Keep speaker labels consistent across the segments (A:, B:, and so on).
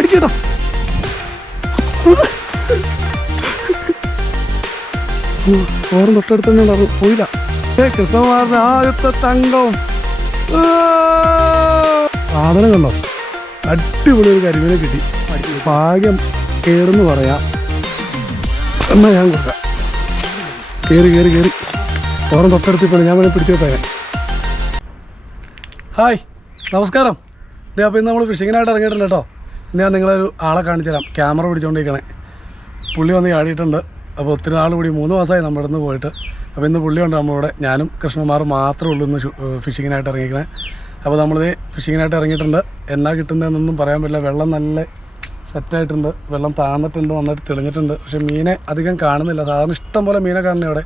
A: അടിക്കട്ടോ. ഓരം തൊട്ടടുത്ത് തന്നെ ഉണ്ടാവും പോയില്ല. ഏ കൃഷ്ണകുമാറിന്റെ ആദ്യത്തെ തങ്കം. ആ! സാധനം കണ്ടോ? അടിപൊളി ഒരു കരിമീനെ കിട്ടി. ഭാഗ്യം പറയാ. എന്നാ ഞാൻ കൊടുക്കാം. കയറി കയറി കയറി ഞാൻ വേണേൽ പിടിച്ചു വിട്ടേ ഹായ്. നമസ്കാരം. ഇതേ അപ്പോൾ ഇന്ന് നമ്മൾ ഫിഷിങ്ങിനായിട്ട് ഇറങ്ങിയിട്ടുണ്ട് കേട്ടോ. ഞാൻ നിങ്ങളൊരു ആളെ കാണിച്ചു തരാം ക്യാമറ പിടിച്ചുകൊണ്ടിരിക്കണേ പുള്ളി വന്ന് ചാടിയിട്ടുണ്ട്. അപ്പോൾ ഒത്തിരി നാൾ കൂടി മൂന്ന് മാസമായി നമ്മുടെ ഇന്ന് പോയിട്ട്. അപ്പോൾ ഇന്ന് പുള്ളി ഉണ്ട് നമ്മളിവിടെ ഞാനും കൃഷ്ണകുമാറും മാത്രമേ ഉള്ളൂ ഇന്ന് ഫിഷിങ്ങിനായിട്ട് ഇറങ്ങിക്കണേ അപ്പോൾ നമ്മളിത് ഫിഷിങ്ങിനായിട്ട് ഇറങ്ങിയിട്ടുണ്ട്. എന്നാ കിട്ടുന്നതെന്നൊന്നും പറയാൻ പറ്റില്ല. വെള്ളം നല്ല സെറ്റായിട്ടുണ്ട്. വെള്ളം താന്നിട്ടുണ്ട് നന്നായിട്ട് തെളിഞ്ഞിട്ടുണ്ട്. പക്ഷേ മീനെ അധികം കാണുന്നില്ല. സാധാരണ ഇഷ്ടം പോലെ മീനെ കാണുന്ന ഇവിടെ.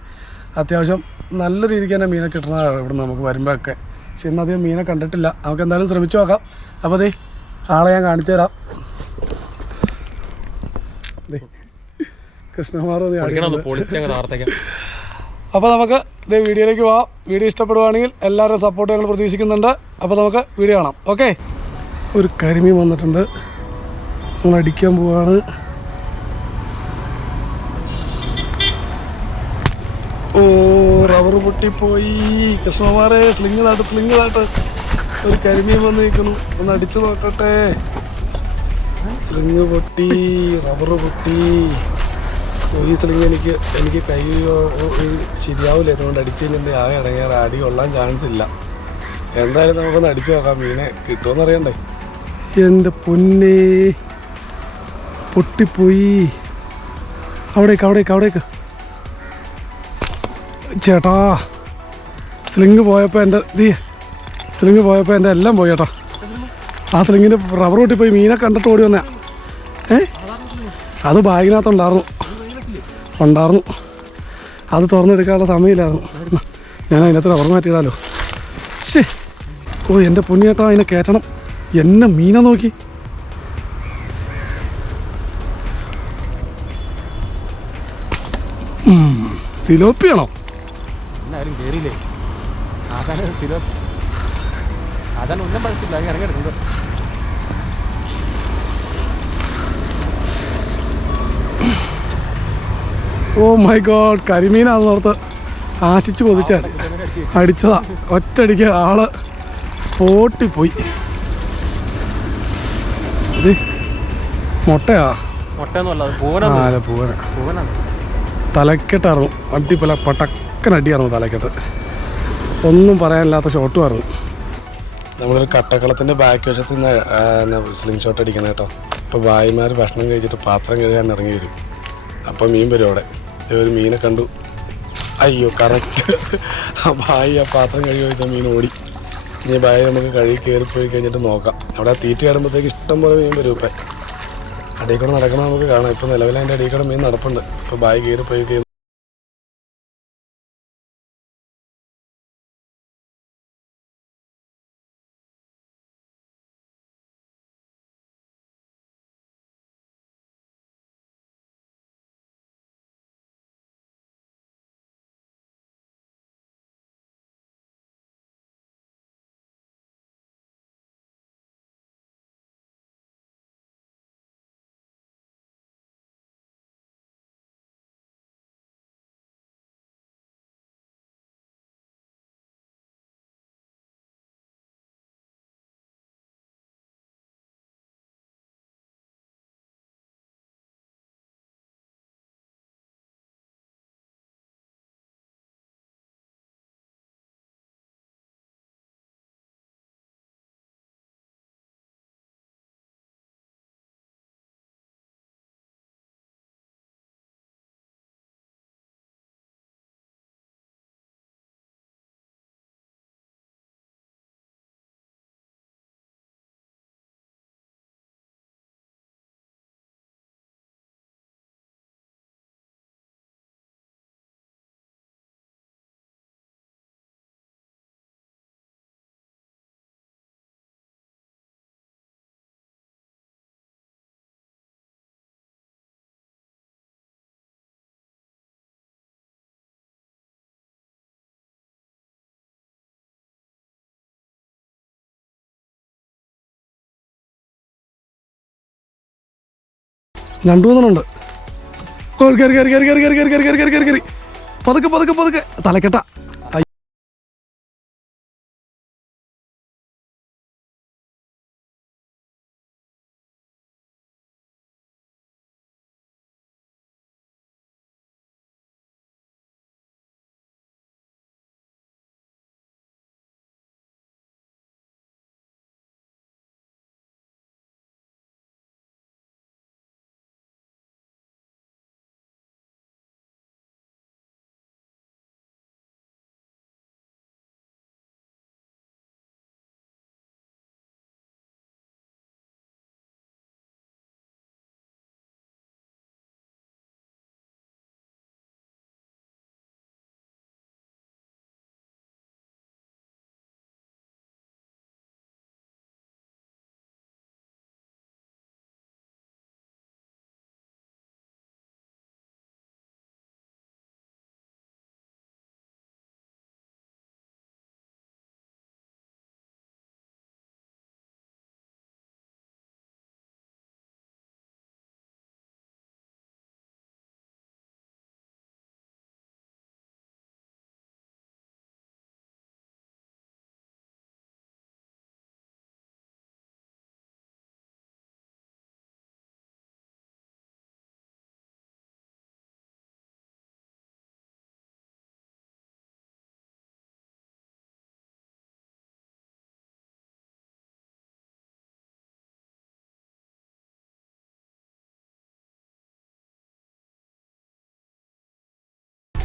A: അത്യാവശ്യം നല്ല രീതിക്ക് തന്നെ മീനെ കിട്ടുന്നതാണ് ഇവിടെ നമുക്ക് വരുമ്പോഴൊക്കെ. പക്ഷെ ഇന്ന് അധികം മീനെ കണ്ടിട്ടില്ല. നമുക്ക് എന്തായാലും ശ്രമിച്ചു നോക്കാം. അപ്പോൾ ദേ ആളെ ഞാൻ കാണിച്ചു തരാം. കൃഷ്ണകുമാർ.
B: പൊളിച്ചങ്ങ്
A: അപ്പോൾ നമുക്ക് ഇതേ വീഡിയോയിലേക്ക് പോവാം. വീഡിയോ ഇഷ്ടപ്പെടുവാണെങ്കിൽ എല്ലാവരും സപ്പോർട്ട് ഞങ്ങൾ പ്രതീക്ഷിക്കുന്നുണ്ട്. അപ്പോൾ നമുക്ക് വീഡിയോ കാണാം. ഓക്കെ ഒരു കരിമീൻ വന്നിട്ടുണ്ട്. നമ്മൾ അടിക്കാൻ പോവാണ്. ഓ റബ്ബർ പൊട്ടിപ്പോയി. കൃഷ്ണകുമാരെ സ്ലിങ് താട്ട് സ്ലിങ് താട്ട് ഒരു കരിമീൻ വന്ന് നിൽക്കുന്നു ഒന്ന് അടിച്ചു നോക്കട്ടെ. സ്ലിങ് പൊട്ടി റബ്ബർ പൊട്ടി. ഈ സ്ലിങ് എനിക്ക് എനിക്ക് കൈ ശരിയാവില്ല. അതുകൊണ്ട് അടിച്ചു കഴിഞ്ഞാൽ ആകെ ഇറങ്ങിയാൽ അടി കൊള്ളാൻ ചാൻസ് ഇല്ല. എന്തായാലും നമുക്കൊന്ന് അടിച്ചു നോക്കാം. മീനെ കിട്ടുമെന്ന് അറിയണ്ടേ? എന്റെ പൊന്നെ പൊട്ടിപ്പോയി. അവിടേക്ക് അവിടേക്ക് അവിടേക്ക്. ചേട്ടാ സ്ലിങ് പോയപ്പോൾ എന്റെ സ്ലിങ് പോയപ്പോൾ എന്റെ എല്ലാം പോയി കേട്ടോ. ആ സ്ലിങ്ങിന്റെ റബ്ബർ പൊട്ടിപ്പോയി മീനെ കണ്ടിട്ട് ഓടി വന്നേ ഏ? അത് ബാഗിനകത്തുണ്ടായിരുന്നു. ഉണ്ടായിരുന്നു. അത് തുറന്നെടുക്കാനുള്ള സമയമില്ലായിരുന്നു. ഞാൻ അതിനകത്ത് റബ്ബർ മാറ്റിയിടാലോ. ശേ ഓ എന്റെ പൊന്നിയേട്ടാ അതിനെ കയറ്റണം. എന്നെ മീനെ നോക്കി. സിലോപ്പിയാണോ?
B: അതാണ് ഒന്നും പഠിച്ചില്ല അത് ഇറങ്ങിയെടുക്കുന്നത്
A: ഓ മൈ ഗോഡ് കരിമീനാന്ന് ഓർത്ത്. ആശിച്ച് കൊതിച്ചാണ് അടിച്ചതാ. ഒറ്റടിക്ക് ആൾ സ്പോട്ടിൽ പോയി. ഇത് മുട്ടയാ? അല്ല പൂവന. തലക്കെട്ടായിരുന്നു അടിപ്പല പടക്കൻ അടിയായിരുന്നു തലക്കെട്ട്? ഒന്നും പറയാനില്ലാത്ത ഷോട്ടുമായിരുന്നു നമ്മളൊരു കട്ടക്കളത്തിന്റെ ബാക്ക് വശത്ത് നിന്ന് സ്ലിം ഷോട്ട് അടിക്കണം കേട്ടോ അപ്പോൾ ഭായിമാർ ഭക്ഷണം കഴിച്ചിട്ട് പാത്രം കഴുകാൻ ഇറങ്ങി വരും. അപ്പോൾ മീൻ വരും അവിടെ. ഒരു മീനെ കണ്ടു. അയ്യോ കറക്റ്റ് ആ ഭായി ആ പാത്രം കഴുകി വെച്ചാൽ മീൻ ഓടി. ഇനി ഭായി നമുക്ക് കഴുകി കയറി പോയി കഴിഞ്ഞിട്ട് നോക്കാം. അവിടെ തീറ്റ ആടുമ്പോഴത്തേക്ക് ഇഷ്ടം പോലെ മീൻ വരും ഇപ്പം. അടിയിൽ കൂടെ നടക്കണം നമുക്ക് കാണാം. ഇപ്പം നിലവിൽ അതിന്റെ അടിയിൽ കൂടെ മീൻ നടപ്പുണ്ട്. ഇപ്പോൾ ഭായി കയറി പോയി രണ്ടു മൂന്നെണ്ണുണ്ട് കയറി കയറി കയറി കയറി കയറി കയറി കയറി കയറി കയറി പതുക്കെ പതുക്കെ പതുക്കെ തലക്കെട്ട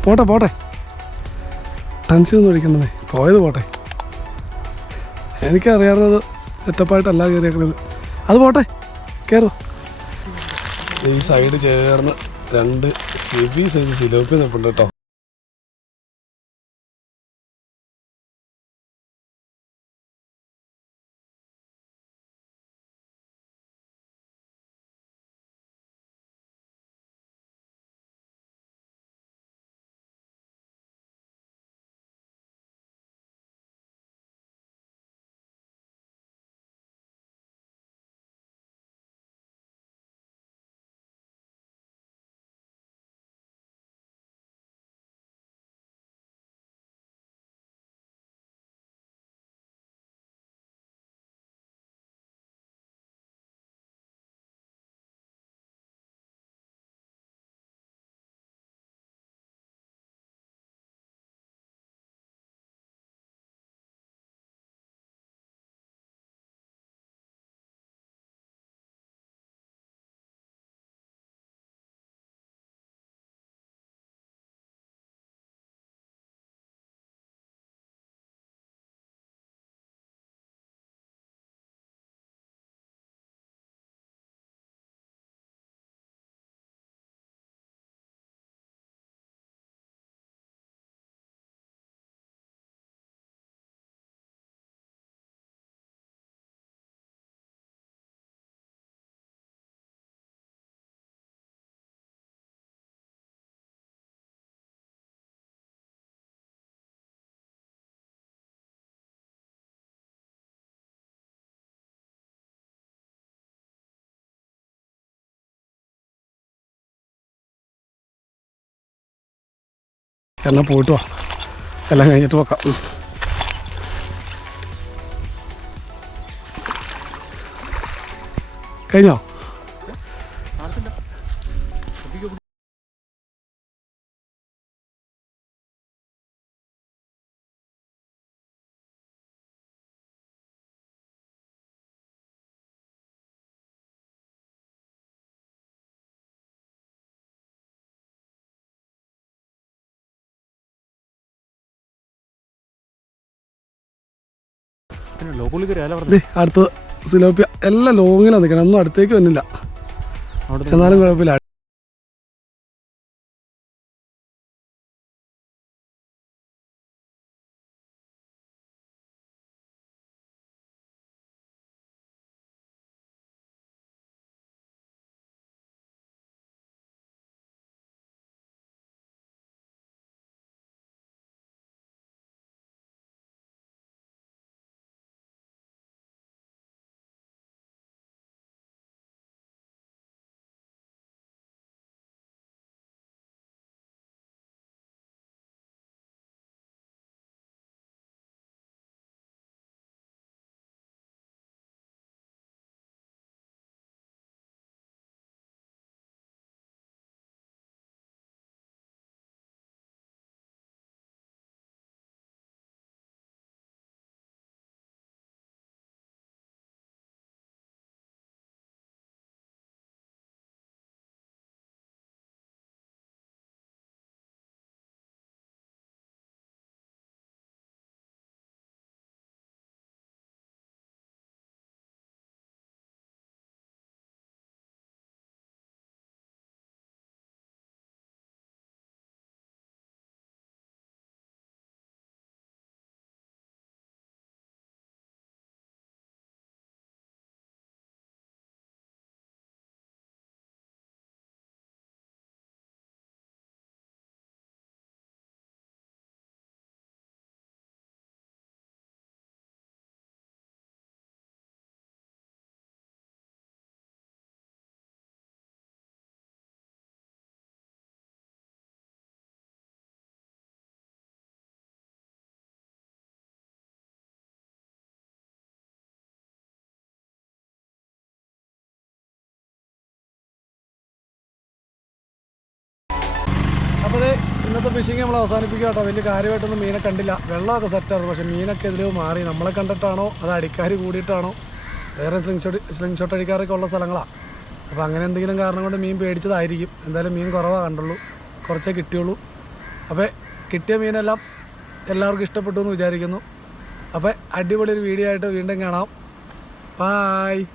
A: പോട്ടെ പോട്ടെ. ടെൻഷൻ ഒന്നും അടിക്കണ്ടേ പോയത് പോട്ടെ. എനിക്കറിയാവുന്നത് സെറ്റപ്പായിട്ടല്ല കയറിയേക്കണത്. അത് പോട്ടെ. കയറോ ഈ സൈഡ് ചേർന്ന് രണ്ട് ഹെവി സൈസ് സിലോപ്പി നിൽപ്പുണ്ട് കേട്ടോ. എന്നാൽ പോയിട്ട് വാ. എല്ലാം കഴിഞ്ഞിട്ട് വെക്കാം. കഴിഞ്ഞോ? അടുത്തത് സിലോപ്പിയ എല്ലാം ലോങ്ങിലാണ് നിൽക്കണം. ഒന്നും അടുത്തേക്ക് വന്നില്ല. എന്നാലും കുഴപ്പമില്ല. ഇന്നത്തെ ഫിഷിങ് നമ്മൾ അവസാനിപ്പിക്കുക കേട്ടോ. വലിയ കാര്യമായിട്ടൊന്നും മീനെ കണ്ടില്ല. വെള്ളമൊക്കെ സെറ്റായിരുന്നു പക്ഷേ മീനൊക്കെ ഇതിൽ മാറി. നമ്മളെ കണ്ടിട്ടാണോ? അത് അടിക്കാർ കൂടിയിട്ടാണോ? വേറെ സ്ലിംഗ് ഷോട്ട് സ്ലിംഗ് ഷോട്ട് അടിക്കാറൊക്കെ ഉള്ള സ്ഥലങ്ങളാണ് അപ്പോൾ അങ്ങനെ എന്തെങ്കിലും കാരണം കൊണ്ട് മീൻ പേടിച്ചതായിരിക്കും. എന്തായാലും മീൻ കുറവാണ് കണ്ടുള്ളൂ. കുറച്ചേ കിട്ടിയുള്ളൂ. അപ്പോൾ കിട്ടിയ മീനെല്ലാം എല്ലാവർക്കും ഇഷ്ടപ്പെട്ടു എന്ന് വിചാരിക്കുന്നു. അപ്പോൾ അടിപൊളി ഒരു വീഡിയോ ആയിട്ട് വീണ്ടും കാണാം. ബായ്